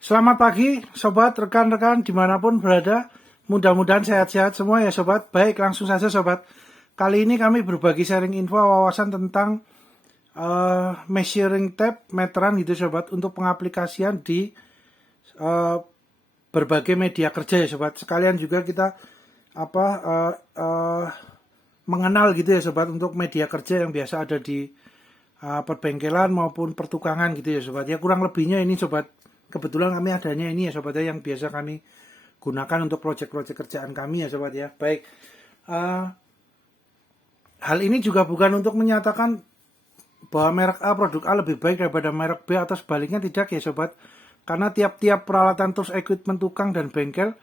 Selamat pagi, sobat, rekan-rekan dimanapun berada. Mudah-mudahan sehat-sehat semua ya sobat. Baik, langsung saja sobat. Kali ini kami berbagi sharing info wawasan tentang measuring tape, meteran gitu sobat, untuk pengaplikasian di berbagai media kerja ya sobat. Sekalian juga kita mengenal gitu ya sobat, untuk media kerja yang biasa ada di perbengkelan maupun pertukangan gitu ya sobat. Ya kurang lebihnya ini sobat. Kebetulan kami adanya ini ya sobat ya, yang biasa kami gunakan untuk proyek-proyek kerjaan kami ya sobat ya. Baik, hal ini juga bukan untuk menyatakan bahwa merek A, produk A lebih baik daripada merek B atau sebaliknya, tidak ya sobat. Karena tiap-tiap peralatan tools equipment tukang dan bengkel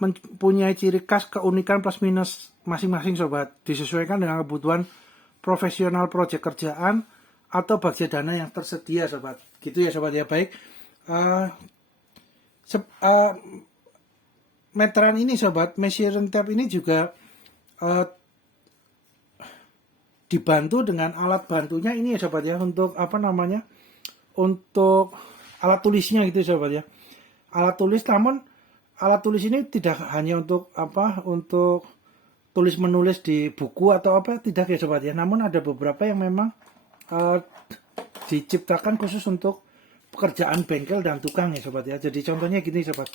mempunyai ciri khas, keunikan plus minus masing-masing sobat, disesuaikan dengan kebutuhan profesional proyek kerjaan atau budget dana yang tersedia sobat. Gitu ya sobat ya. Baik, meteran ini sobat, measuring tape ini juga dibantu dengan alat bantunya ini ya sobat ya, untuk untuk alat tulisnya gitu ya sobat ya. Alat tulis, namun alat tulis ini tidak hanya untuk untuk tulis menulis di buku atau tidak ya sobat ya. Namun ada beberapa yang memang diciptakan khusus untuk pekerjaan bengkel dan tukang ya sobat ya. Jadi contohnya gini sobat.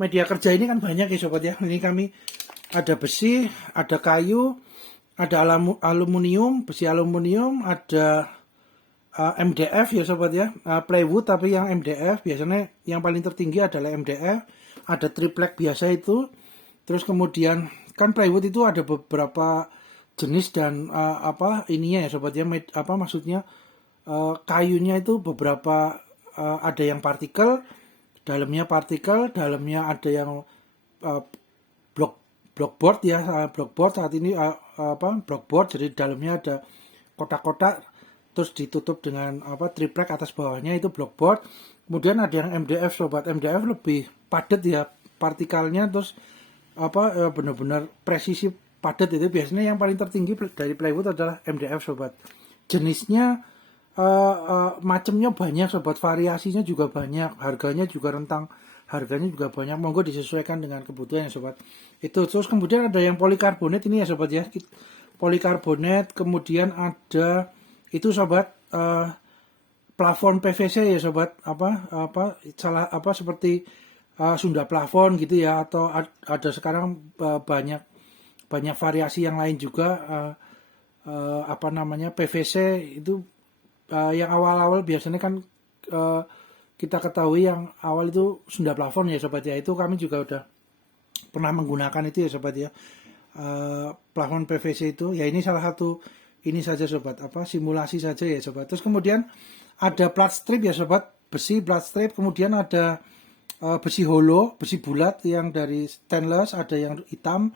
Media kerja ini kan banyak ya sobat ya. Ini kami ada besi, ada kayu, ada aluminium, besi aluminium, ada MDF ya sobat ya, plywood tapi yang MDF, biasanya yang paling tertinggi adalah MDF, ada triplek biasa itu. Terus kemudian kan plywood itu ada beberapa jenis dan ininya ya sobat ya, maksudnya kayunya itu beberapa, ada yang partikel, dalamnya ada yang blockboard ya, blockboard saat ini blockboard, jadi dalamnya ada kotak-kotak terus ditutup dengan triplek atas bawahnya, itu blockboard. Kemudian ada yang MDF sobat. MDF lebih padat ya partikelnya, terus benar-benar presisi padat. Itu biasanya yang paling tertinggi dari plywood adalah MDF sobat. Jenisnya macamnya banyak sobat, variasinya juga banyak, harganya juga banyak, monggo disesuaikan dengan kebutuhan ya sobat. Itu terus kemudian ada yang polikarbonat ini ya sobat ya, polikarbonat. Kemudian ada itu sobat plafon PVC ya sobat, seperti Sunda plafon gitu ya, atau ada sekarang banyak variasi yang lain juga, PVC itu. Yang awal-awal biasanya kan kita ketahui yang awal itu Sunda plafon ya sobat ya, itu kami juga udah pernah menggunakan itu ya sobat ya, plafon PVC itu ya. Ini salah satu ini saja sobat, simulasi saja ya sobat. Terus kemudian ada plat strip ya sobat, besi plat strip. Kemudian ada besi hollow, besi bulat yang dari stainless, ada yang hitam,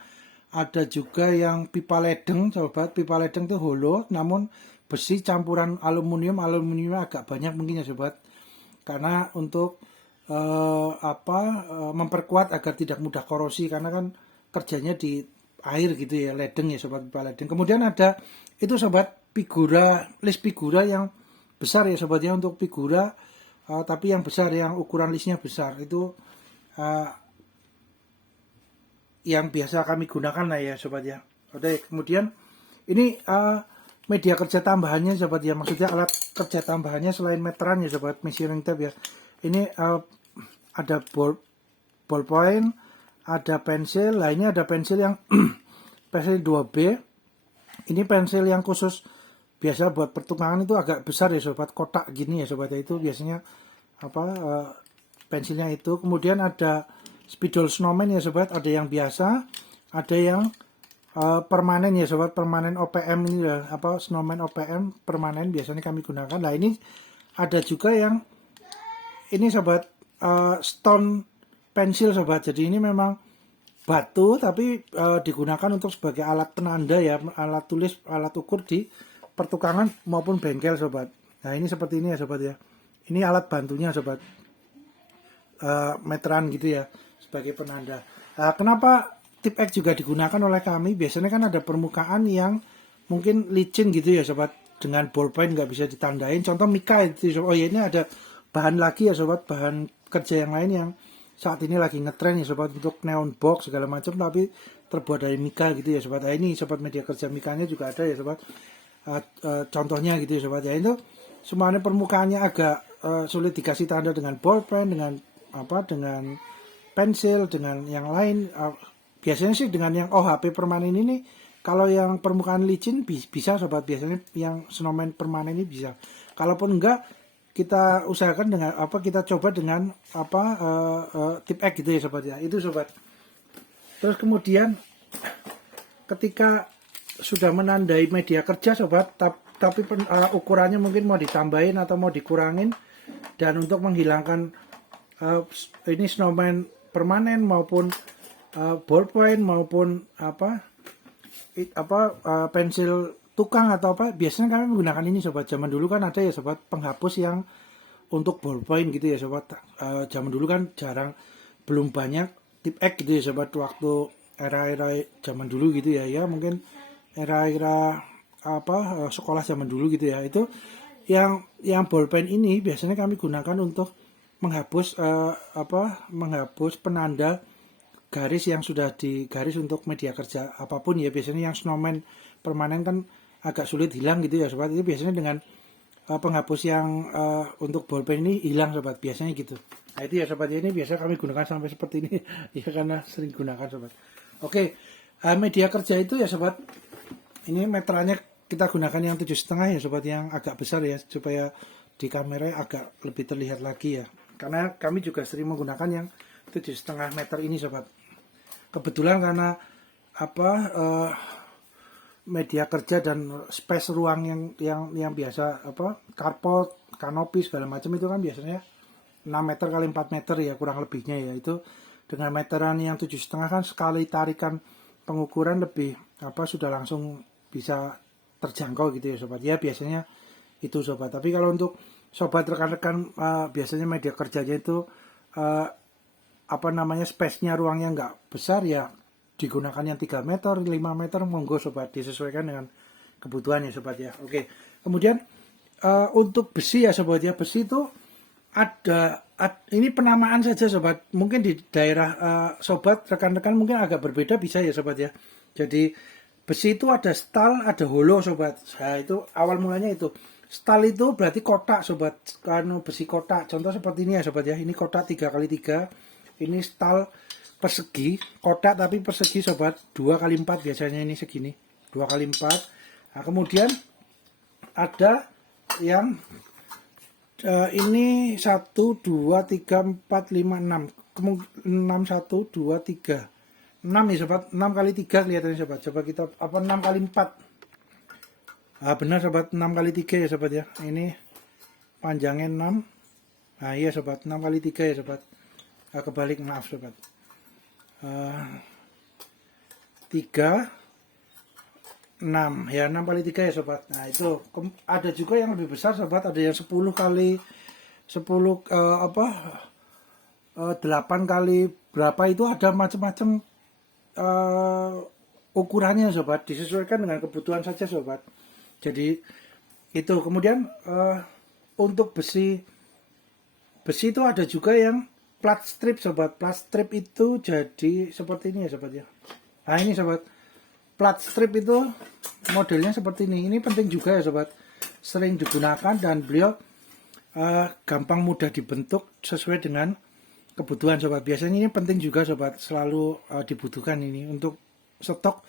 ada juga yang pipa ledeng sobat. Pipa ledeng itu hollow namun besi campuran aluminiumnya agak banyak mungkin ya sobat, karena untuk memperkuat agar tidak mudah korosi, karena kan kerjanya di air gitu ya, ledeng ya sobat, pipa ledeng. Kemudian ada itu sobat list figura yang besar ya sobat ya, untuk figura tapi yang besar, yang ukuran listnya besar, itu yang biasa kami gunakan lah ya sobat ya. Oke, kemudian ini media kerja tambahannya sobat ya, maksudnya alat kerja tambahannya selain meteran ya sobat, measuring tape ya. Ini ada ballpoint, ada pensil, lainnya ada pensil yang pensil 2B. Ini pensil yang khusus biasa buat pertukangan, itu agak besar ya sobat, kotak gini ya sobat, itu biasanya pensilnya itu. Kemudian ada spidol snowman ya sobat, ada yang biasa, ada yang permanen ya sobat, permanen OPM ini ya, snowman OPM permanen biasanya kami gunakan. Nah ini ada juga yang ini sobat, stone pensil sobat. Jadi ini memang batu tapi digunakan untuk sebagai alat penanda ya, alat tulis, alat ukur di pertukangan maupun bengkel sobat. Nah ini seperti ini ya sobat ya, ini alat bantunya sobat, meteran gitu ya, sebagai penanda. Kenapa tip X juga digunakan oleh kami? Biasanya kan ada permukaan yang mungkin licin gitu ya sobat, dengan ballpoint nggak bisa ditandain. Contoh mika itu, oh ya ini ada bahan lagi ya sobat, bahan kerja yang lain yang saat ini lagi ngetren ya sobat, untuk neon box segala macam tapi terbuat dari mika gitu ya sobat. Nah, ini sobat, media kerja mikanya juga ada ya sobat. Contohnya gitu ya sobat ya, itu semuanya permukaannya agak sulit dikasih tanda dengan ballpen, dengan dengan pensil, dengan yang lain. Biasanya sih dengan yang OHP permanen ini, kalau yang permukaan licin bisa sobat, biasanya yang snowman permanen ini bisa. Kalaupun enggak, kita usahakan dengan kita coba dengan tip X gitu ya sobat ya. Itu sobat. Terus kemudian ketika sudah menandai media kerja sobat, tapi ukurannya mungkin mau ditambahin atau mau dikurangin, dan untuk menghilangkan ini snowman permanen maupun ballpoint maupun pensil tukang atau biasanya kami menggunakan ini sobat. Zaman dulu kan ada ya sobat, penghapus yang untuk ballpoint gitu ya sobat. Zaman dulu kan belum banyak tip X gitu ya sobat, waktu era-era zaman dulu gitu ya, mungkin era-era sekolah zaman dulu gitu ya. Itu yang ballpen ini biasanya kami gunakan untuk menghapus menghapus penanda garis yang sudah digaris untuk media kerja apapun ya. Biasanya yang snowman permanen kan agak sulit hilang gitu ya sobat. Itu biasanya dengan penghapus yang untuk ballpen ini hilang sobat, biasanya gitu. Nah itu ya sobat, ini biasa kami gunakan sampai seperti ini ya, karena sering gunakan sobat. Oke, media kerja itu ya sobat, ini meterannya kita gunakan yang 7,5 ya sobat, yang agak besar ya, supaya di kamera agak lebih terlihat lagi ya, karena kami juga sering menggunakan yang 7,5 meter ini sobat. Kebetulan karena media kerja dan space ruang yang biasa carport, kanopi segala macam itu kan biasanya 6 meter kali 4 meter ya kurang lebihnya ya. Itu dengan meteran yang 7,5 kan sekali tarikan pengukuran lebih sudah langsung bisa terjangkau gitu ya sobat ya, biasanya itu sobat. Tapi kalau untuk sobat rekan-rekan biasanya media kerjanya itu space-nya ruangnya nggak besar ya, digunakan yang 3 meter, 5 meter, monggo sobat, disesuaikan dengan kebutuhan ya sobat ya. Oke, kemudian untuk besi ya sobat ya, besi itu ini penamaan saja sobat, mungkin di daerah sobat rekan-rekan mungkin agak berbeda bisa ya sobat ya. Jadi besi itu ada stal, ada holo sobat. Nah itu awal mulanya itu. Stal itu berarti kotak sobat, besi kotak. Contoh seperti ini ya sobat ya, ini kotak 3x3, ini stal persegi, kotak tapi persegi sobat, 2x4 biasanya ini segini, 2x4. Nah kemudian ada yang ini 1, 2, 3, 4, 5, 6, 6, 1, 2, 3, 6 ya sobat, 6 kali 3 kelihatannya sobat. Coba kita 6 kali 4. Benar sobat, 6 kali 3 ya sobat ya. Ini panjangnya 6. Nah iya sobat, 6 kali 3 ya sobat. Kebalik, maaf sobat. 3, 6 ya, 6 kali 3 ya sobat. Nah itu ada juga yang lebih besar sobat, ada yang 10 kali 10 8 kali berapa, itu ada macam-macam ukurannya sobat, disesuaikan dengan kebutuhan saja sobat. Jadi itu kemudian untuk besi itu ada juga yang plat strip sobat. Plat strip itu jadi seperti ini ya sobat ya. Nah ini sobat, plat strip itu modelnya seperti ini. Ini penting juga ya sobat, sering digunakan dan beliau gampang mudah dibentuk sesuai dengan kebutuhan sobat. Biasanya ini penting juga sobat, selalu dibutuhkan ini untuk stok.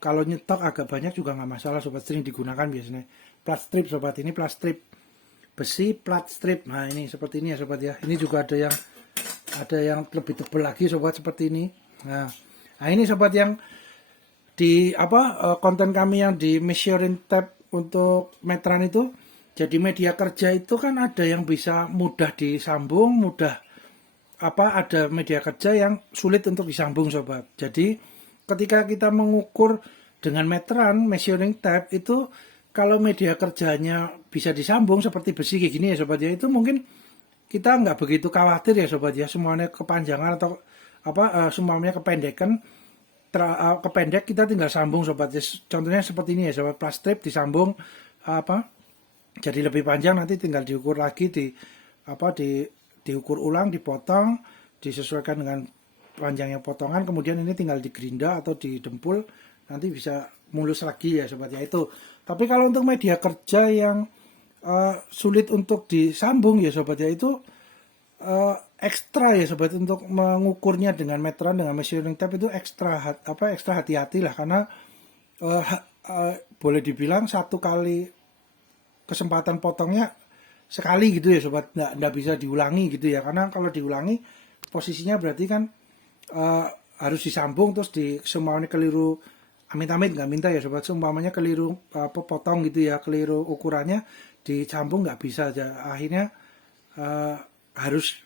Kalau nyetok agak banyak juga nggak masalah sobat, sering digunakan biasanya. Plat strip sobat, ini plat strip besi, plat strip. Nah ini seperti ini ya sobat ya. Ini juga ada yang lebih tebal lagi sobat, seperti ini. Nah ini sobat, yang di konten kami yang di measuring tape untuk meteran itu, jadi media kerja itu kan ada yang bisa mudah disambung, ada media kerja yang sulit untuk disambung sobat. Jadi ketika kita mengukur dengan meteran measuring tape itu, kalau media kerjanya bisa disambung seperti besi kayak gini ya sobat ya, itu mungkin kita nggak begitu khawatir ya sobat ya, semuanya kepanjangan atau semuanya kependekan, kependek, kita tinggal sambung sobat ya. Contohnya seperti ini ya sobat, plat strip disambung jadi lebih panjang, nanti tinggal diukur lagi, diukur ulang, dipotong, disesuaikan dengan panjangnya potongan, kemudian ini tinggal digerinda atau didempul, nanti bisa mulus lagi ya sobat ya itu. Tapi kalau untuk media kerja yang sulit untuk disambung ya sobat ya itu ekstra ya sobat, untuk mengukurnya dengan meteran dengan measuring tape itu ekstra hati-hati lah, karena boleh dibilang satu kali kesempatan potongnya sekali gitu ya sobat, nggak bisa diulangi gitu ya, karena kalau diulangi posisinya berarti kan harus disambung, terus semuanya keliru, amit-amit nggak minta ya sobat, seumpamanya keliru potong gitu ya, keliru ukurannya, disambung nggak bisa aja, akhirnya harus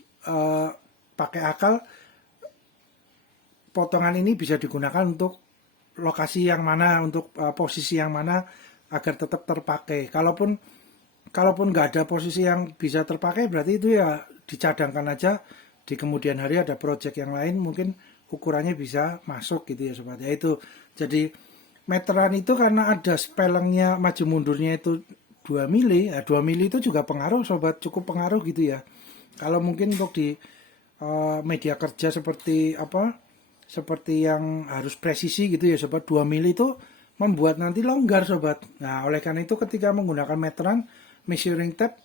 pakai akal, potongan ini bisa digunakan untuk lokasi yang mana, untuk posisi yang mana agar tetap terpakai. Kalaupun nggak ada posisi yang bisa terpakai, berarti itu ya dicadangkan aja, di kemudian hari ada project yang lain mungkin ukurannya bisa masuk gitu ya sobat ya itu. Jadi meteran itu karena ada spellingnya maju mundurnya itu 2 mili, 2 mili itu juga pengaruh sobat, cukup pengaruh gitu ya. Kalau mungkin untuk di media kerja seperti yang harus presisi gitu ya sobat, 2 mili itu membuat nanti longgar sobat. Nah oleh karena itu ketika menggunakan meteran measuring tape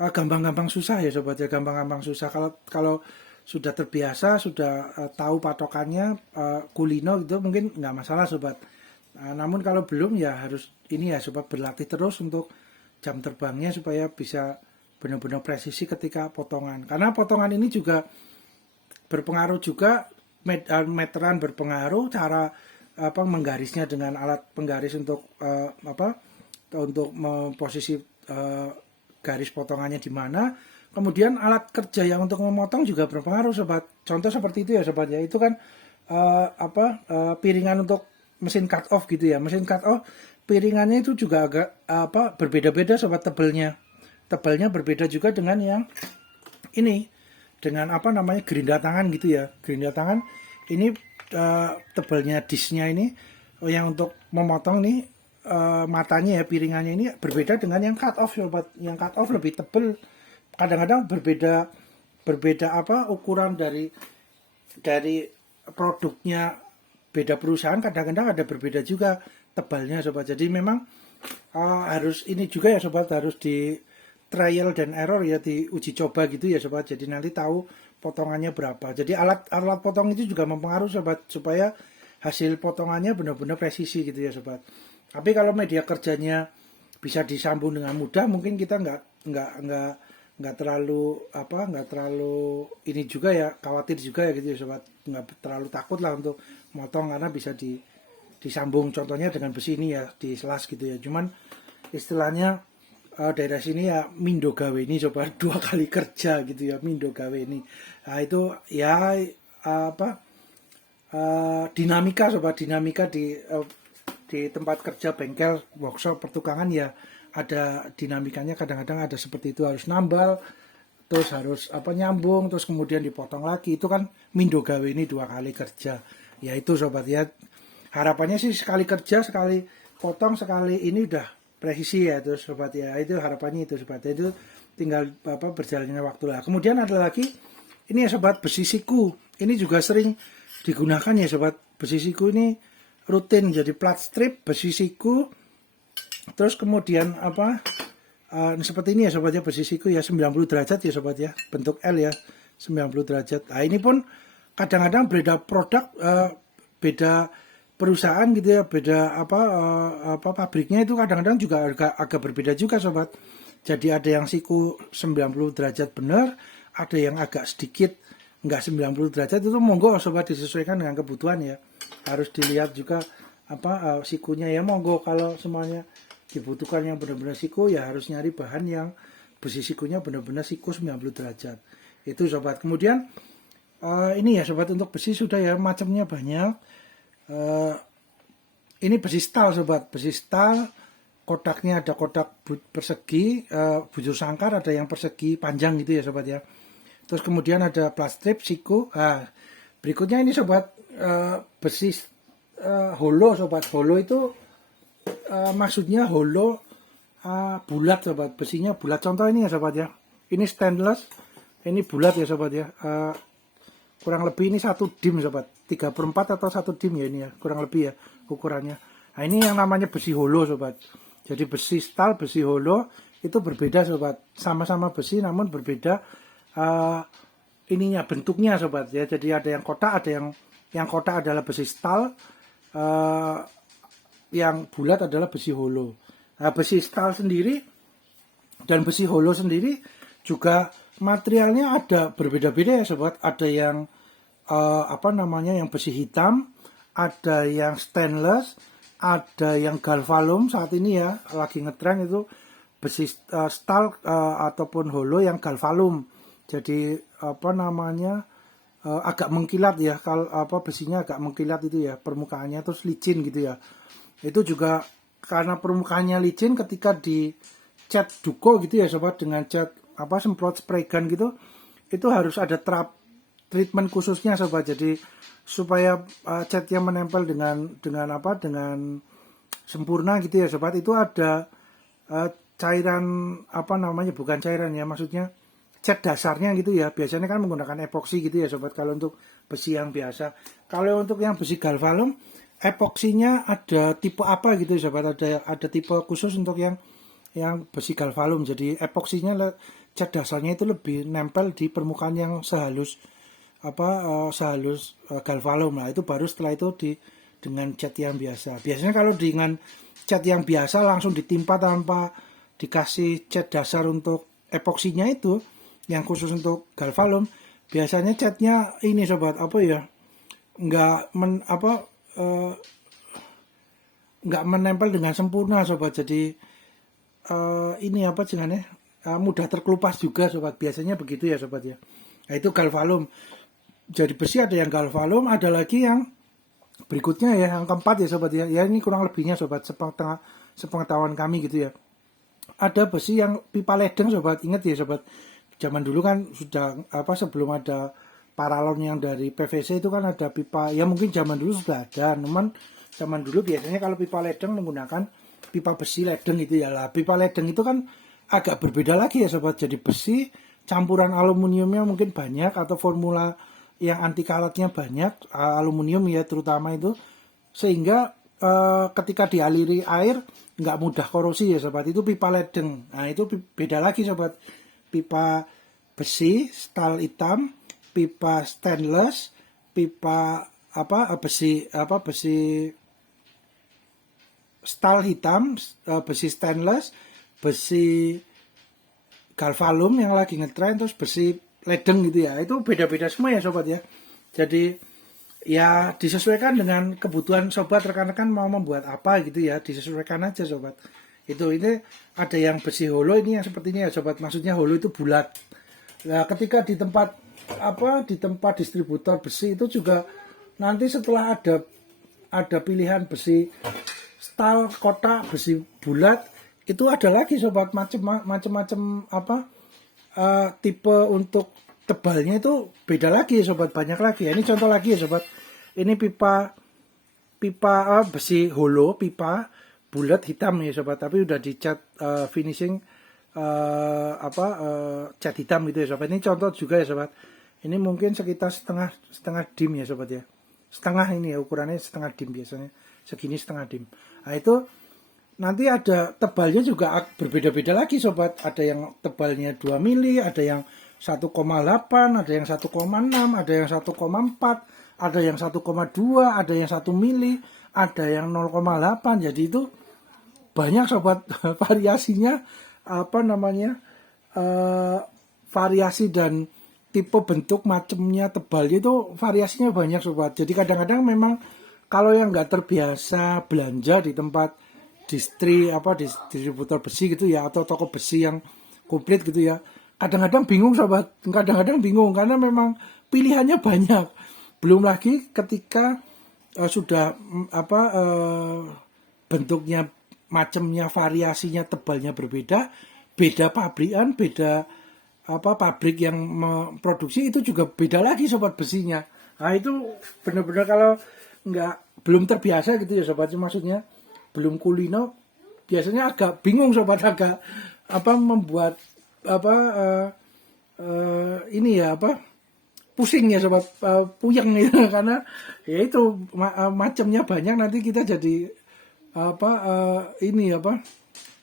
gampang-gampang susah ya sobat ya, gampang-gampang susah. Kalau sudah terbiasa, sudah tahu patokannya, kulino gitu mungkin nggak masalah sobat. Namun kalau belum ya harus ini ya sobat, berlatih terus untuk jam terbangnya supaya bisa benar-benar presisi ketika potongan. Karena potongan ini juga berpengaruh juga, meteran berpengaruh, cara menggarisnya dengan alat penggaris untuk posisi garis potongannya di mana. Kemudian alat kerja yang untuk memotong juga berpengaruh sobat. Contoh seperti itu ya sobat ya. Itu kan piringan untuk mesin cut off gitu ya. Mesin cut off piringannya itu juga agak berbeda-beda sobat, tebelnya. Tebelnya berbeda juga dengan yang ini, dengan gerinda tangan gitu ya. Gerinda tangan ini tebelnya disnya ini yang untuk memotong nih, matanya ya, piringannya ini berbeda dengan yang cut off sobat. Yang cut off lebih tebel. Kadang-kadang berbeda ukuran dari produknya, beda perusahaan, kadang-kadang ada berbeda juga tebalnya sobat. Jadi memang harus ini juga ya sobat, harus di trial dan error ya, diuji coba gitu ya sobat. Jadi nanti tahu potongannya berapa. Jadi alat potong itu juga mempengaruhi sobat, supaya hasil potongannya benar-benar presisi gitu ya sobat. Tapi kalau media kerjanya bisa disambung dengan mudah, mungkin kita nggak terlalu ini juga ya, khawatir juga ya gitu ya sobat, nggak terlalu takut lah untuk motong, karena bisa disambung contohnya dengan besi ini ya, di selas gitu ya. Cuman istilahnya daerah sini ya mindo gawe ini sobat, 2 kali kerja gitu ya, mindo gawe ini. Nah itu ya dinamika sobat, dinamika di tempat kerja, bengkel, workshop, pertukangan ya ada dinamikanya. Kadang-kadang ada seperti itu, harus nambal, terus harus nyambung, terus kemudian dipotong lagi. Itu kan mindo gawe ini 2 kali kerja ya itu sobat ya. Harapannya sih sekali kerja, sekali potong, sekali ini udah presisi ya terus sobat ya. Itu harapannya itu sobat, itu tinggal berjalannya waktu lah. Kemudian ada lagi ini ya sobat, besi siku. Ini juga sering digunakan ya sobat. Besi siku ini rutin jadi plat strip besi siku. Terus kemudian seperti ini ya sobat ya, besi siku ya 90 derajat ya sobat ya, bentuk L ya, 90 derajat. Nah ini pun kadang-kadang beda produk, beda perusahaan gitu ya, beda pabriknya itu kadang-kadang juga agak berbeda juga sobat. Jadi ada yang siku 90 derajat benar, ada yang agak sedikit enggak 90 derajat. Itu monggo sobat disesuaikan dengan kebutuhan ya. Harus dilihat juga sikunya ya, monggo kalau semuanya dibutuhkan yang benar-benar siku ya harus nyari bahan yang besi sikunya benar-benar siku 90 derajat. Itu sobat. Kemudian ini ya sobat, untuk besi sudah ya, macamnya banyak. Ini besi stal sobat, besi stal, kotaknya ada kotak persegi, bujur sangkar, ada yang persegi panjang gitu ya sobat ya. Terus kemudian ada plastik siku. Berikutnya ini sobat, besi holo sobat. Holo itu maksudnya holo bulat sobat, besinya bulat. Contoh ini ya sobat ya, Ini stainless, ini bulat ya sobat ya. Kurang lebih ini 1 dim sobat, 3/4 atau 1 dim ya ini ya, kurang lebih ya ukurannya. Nah ini yang namanya besi holo sobat. Jadi besi stal, besi holo itu berbeda sobat, sama-sama besi namun berbeda ininya, bentuknya sobat ya. Jadi ada yang kotak, ada yang kotak adalah besi stal, yang bulat adalah besi holo. Nah, besi stal sendiri dan besi holo sendiri juga materialnya ada berbeda-beda ya sobat. Ada yang yang besi hitam, ada yang stainless, ada yang galvalum. Saat ini ya lagi ngetren itu besi stal ataupun holo yang galvalum. Jadi agak mengkilat ya, kalau besinya agak mengkilat itu ya, permukaannya terus licin gitu ya. Itu juga karena permukaannya licin, ketika di cat duko gitu ya sobat, dengan cat semprot spray gun gitu, itu harus ada treatment khususnya sobat. Jadi supaya catnya menempel dengan sempurna gitu ya sobat. Itu ada cairan bukan cairan ya, maksudnya cat dasarnya gitu ya. Biasanya kan menggunakan epoksi gitu ya sobat kalau untuk besi yang biasa. Kalau untuk yang besi galvalum, epoksinya ada tipe apa gitu ya sobat. Ada tipe khusus untuk yang besi galvalum. Jadi epoksinya cat dasarnya itu lebih nempel di permukaan yang sehalus galvalum. Nah itu baru setelah itu dengan cat yang biasa. Biasanya kalau dengan cat yang biasa langsung ditimpa tanpa dikasih cat dasar untuk epoksinya itu, yang khusus untuk galvalum, biasanya catnya ini sobat nggak menempel dengan sempurna sobat. Jadi mudah terkelupas juga sobat. Biasanya begitu ya sobat ya. Nah itu galvalum. Jadi besi ada yang galvalum, ada lagi yang berikutnya ya, yang keempat ya sobat ya. Ya ini kurang lebihnya sobat, sepengetahuan kami gitu ya. Ada besi yang pipa ledeng sobat. Ingat ya sobat, zaman dulu kan sudah sebelum ada paralon yang dari PVC itu kan ada pipa, ya mungkin zaman dulu sudah ada, namun zaman dulu biasanya kalau pipa ledeng menggunakan pipa besi ledeng itu ya lah. Pipa ledeng itu kan agak berbeda lagi ya sobat. Jadi besi campuran aluminiumnya mungkin banyak, atau formula yang anti karatnya banyak, aluminium ya terutama itu, sehingga ketika dialiri air nggak mudah korosi ya sobat. Itu pipa ledeng. Nah itu beda lagi sobat. Pipa besi stal hitam, pipa stainless, pipa besi stal hitam, besi stainless, besi galvalum yang lagi ngetren, terus besi ledeng gitu ya. Itu beda-beda semua ya sobat ya. Jadi ya disesuaikan dengan kebutuhan sobat, rekan-rekan mau membuat apa gitu ya, disesuaikan aja sobat. Ini ada yang besi holo, ini yang seperti ini ya sobat. Maksudnya holo itu bulat. Nah ketika di tempat distributor besi itu juga nanti setelah ada pilihan besi stal, kotak, besi bulat, itu ada lagi sobat macam-macam tipe untuk tebalnya itu beda lagi sobat, banyak lagi ya. Ini contoh lagi ya sobat. Ini pipa besi holo, pipa bulat hitam ya sobat, tapi udah dicat finishing cat hitam gitu ya sobat. Ini contoh juga ya sobat. Ini mungkin sekitar setengah dim ya sobat ya. Setengah ini ya, ukurannya setengah dim biasanya. Segini setengah dim. Nah itu nanti ada tebalnya juga berbeda-beda lagi sobat. Ada yang tebalnya 2 mili, ada yang 1,8, ada yang 1,6, ada yang 1,4, ada yang 1,2, ada yang 1 mili, ada yang 0,8. Jadi itu banyak sobat variasinya, variasi dan tipe bentuk macamnya tebalnya itu variasinya banyak sobat. Jadi kadang-kadang memang kalau yang nggak terbiasa belanja di tempat distributor besi gitu ya, atau toko besi yang komplit gitu ya, kadang-kadang bingung sobat. Kadang-kadang bingung karena memang pilihannya banyak. Belum lagi ketika sudah bentuknya, macamnya, variasinya, tebalnya berbeda, beda pabrikan, beda pabrik yang memproduksi, itu juga beda lagi sobat besinya. Nah itu benar-benar kalau belum terbiasa gitu ya sobat, maksudnya belum kulino, biasanya agak bingung sobat, agak membuat ini ya apa, pusing ya sobat, puyeng gitu karena ya itu macamnya banyak, nanti kita jadi apa, ini apa,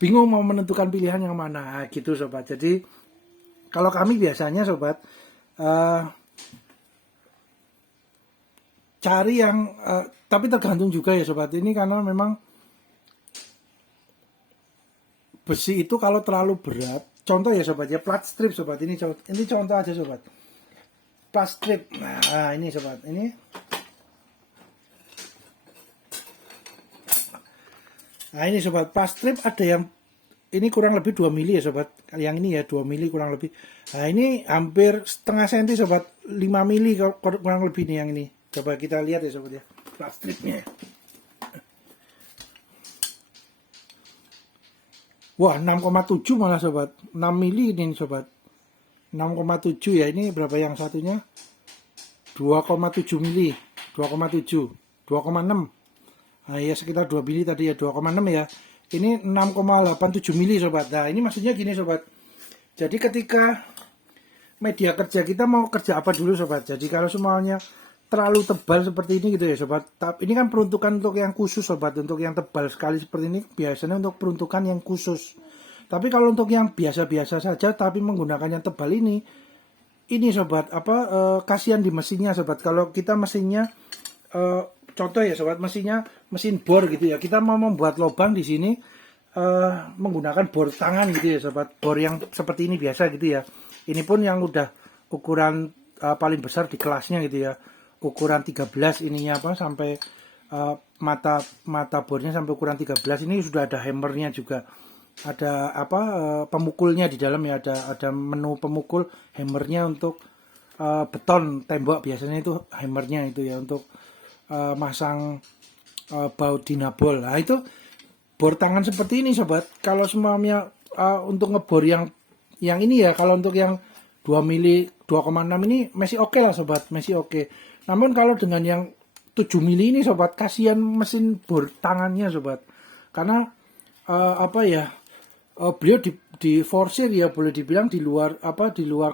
bingung mau menentukan pilihan yang mana gitu sobat. Jadi kalau kami biasanya sobat, eh, cari yang tapi tergantung juga ya sobat, ini karena memang besi itu kalau terlalu berat, contoh ya sobat ya, plat strip sobat, ini contoh aja sobat, plat strip. Nah ini sobat, ini sobat, plat strip ada yang ini kurang lebih 2 mili ya sobat, yang ini ya 2 mili kurang lebih. Nah ini hampir setengah senti sobat, 5 mili kurang lebih nih yang ini. Coba kita lihat ya sobat ya, plat stripnya. Wah 6,7 malah sobat, 6 mili ini sobat, 6,7 ya. Ini berapa yang satunya, 2,7 mili, 2,7, 2,6. Nah ya sekitar 2 mili tadi ya, 2,6 ya. Ini 6,87 mili sobat. Nah ini maksudnya gini sobat, jadi ketika media kerja kita mau kerja apa dulu sobat, jadi kalau semuanya terlalu tebal seperti ini gitu ya sobat, tapi ini kan peruntukan untuk yang khusus sobat, untuk yang tebal sekali seperti ini biasanya untuk peruntukan yang khusus. Tapi kalau untuk yang biasa-biasa saja tapi menggunakan yang tebal ini sobat, apa, kasihan di mesinnya sobat. Kalau kita mesinnya contoh ya sobat, mesin bor gitu ya, kita mau membuat lubang di sini menggunakan bor tangan gitu ya sobat, bor yang seperti ini biasa gitu ya. Ini pun yang udah ukuran paling besar di kelasnya gitu ya, ukuran 13 ininya apa, sampai mata bornya sampai ukuran 13. Ini sudah ada hammernya juga, ada apa, pemukulnya di dalam ya, ada menu pemukul hammernya untuk beton tembok, biasanya itu hammernya itu ya, untuk masang baut dinabol. Nah itu bor tangan seperti ini sobat. Kalau semuanya untuk ngebor yang ini ya, kalau untuk yang 2 mili 2,6 ini masih oke lah sobat, masih oke. Namun kalau dengan yang 7 mili ini sobat, kasihan mesin bor tangannya sobat. Karena apa ya, beliau di forsir ya, boleh dibilang di luar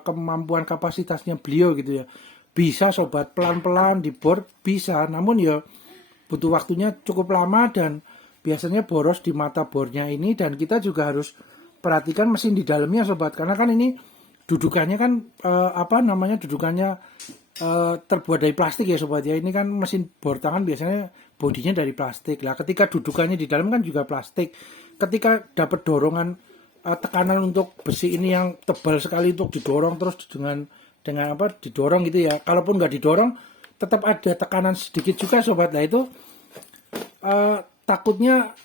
kemampuan kapasitasnya beliau gitu ya. Bisa sobat, pelan-pelan dibor bisa, namun ya butuh waktunya cukup lama dan biasanya boros di mata bornya ini. Dan kita juga harus perhatikan mesin di dalamnya sobat, karena kan ini dudukannya kan dudukannya terbuat dari plastik ya sobat ya. Ini kan mesin bor tangan biasanya bodinya dari plastik lah, ketika dudukannya di dalam kan juga plastik. Ketika dapat dorongan tekanan untuk besi ini yang tebal sekali untuk didorong terus dengan apa, didorong gitu ya, kalaupun nggak didorong tetap ada tekanan sedikit juga sobat. Nah itu takutnya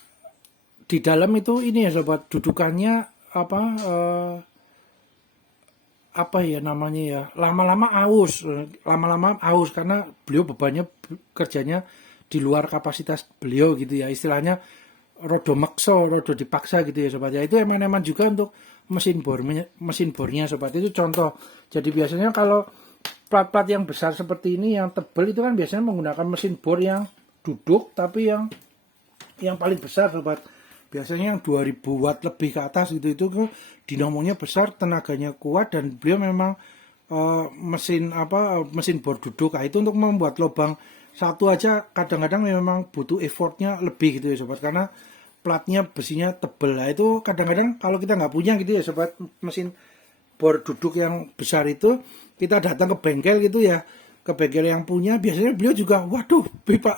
di dalam itu ini ya sobat, dudukannya apa ya namanya ya, lama-lama aus karena beliau bebannya kerjanya di luar kapasitas beliau gitu ya, istilahnya rodo makso, rodo dipaksa gitu ya sobat ya. Itu eman-eman juga untuk mesin bornya sobat, itu contoh. Jadi biasanya kalau plat-plat yang besar seperti ini yang tebal itu kan biasanya menggunakan mesin bor yang duduk, tapi yang paling besar sobat, biasanya yang 2000 watt lebih ke atas gitu. Itu dinamonya besar, tenaganya kuat, dan beliau memang mesin bor duduk. Nah, itu untuk membuat lubang satu aja kadang-kadang memang butuh effortnya lebih gitu ya sobat, karena platnya besinya tebel. Nah, itu kadang-kadang kalau kita nggak punya gitu ya sobat, mesin bor duduk yang besar itu, kita datang ke bengkel gitu ya, ke bengkel yang punya, biasanya beliau juga, waduh pipa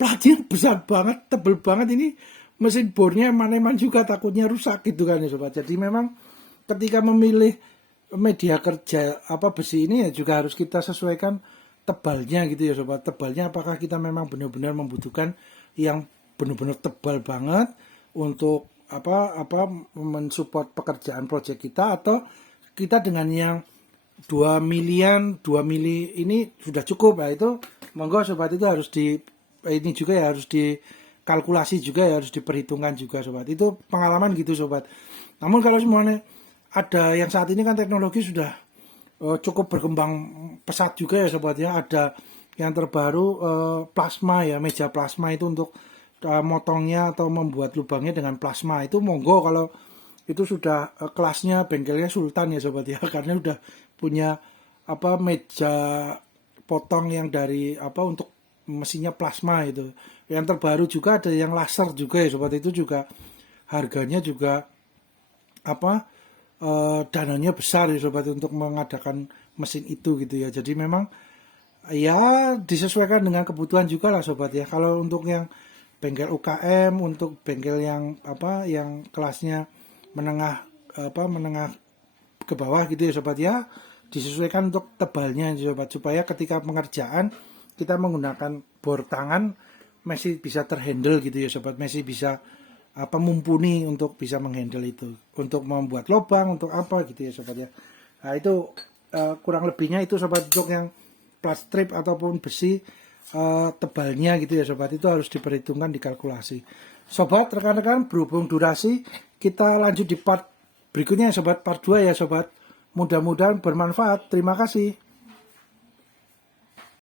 platnya besar banget, tebel banget, ini mesin bornya eman-eman juga, takutnya rusak gitu kan ya sobat. Jadi memang ketika memilih media kerja besi ini ya juga harus kita sesuaikan tebalnya gitu ya sobat. Tebalnya apakah kita memang benar-benar membutuhkan yang benar-benar tebal banget untuk mensupport pekerjaan proyek kita, atau kita dengan yang 2 mili ini sudah cukup. Nah itu monggo sobat, itu harus harus dikalkulasi juga ya, harus diperhitungkan juga sobat. Itu pengalaman gitu sobat. Namun kalau semuanya ada yang saat ini kan teknologi sudah cukup berkembang pesat juga ya sobat ya. Ada yang terbaru plasma ya, meja plasma itu untuk motongnya atau membuat lubangnya dengan plasma. Itu monggo kalau itu sudah kelasnya bengkelnya Sultan ya sobat ya, karena udah punya meja potong yang dari untuk mesinnya plasma itu. Yang terbaru juga ada yang laser juga ya sobat, itu juga harganya juga dananya besar ya sobat untuk mengadakan mesin itu gitu ya. Jadi memang ya disesuaikan dengan kebutuhan juga lah sobat ya. Kalau untuk yang bengkel UKM, untuk bengkel yang yang kelasnya menengah menengah ke bawah gitu ya sobat ya, disesuaikan untuk tebalnya ya sobat, supaya ketika pengerjaan kita menggunakan bor tangan masih bisa terhandle gitu ya sobat, masih bisa mumpuni untuk bisa menghandle itu, untuk membuat lubang untuk apa gitu ya sobat ya. Nah itu kurang lebihnya itu sobat, untuk yang plat strip ataupun besi tebalnya gitu ya sobat, itu harus diperhitungkan, dikalkulasi. Sobat, rekan-rekan, berhubung durasi, kita lanjut di part berikutnya ya sobat, part 2 ya sobat. Mudah-mudahan bermanfaat. Terima kasih.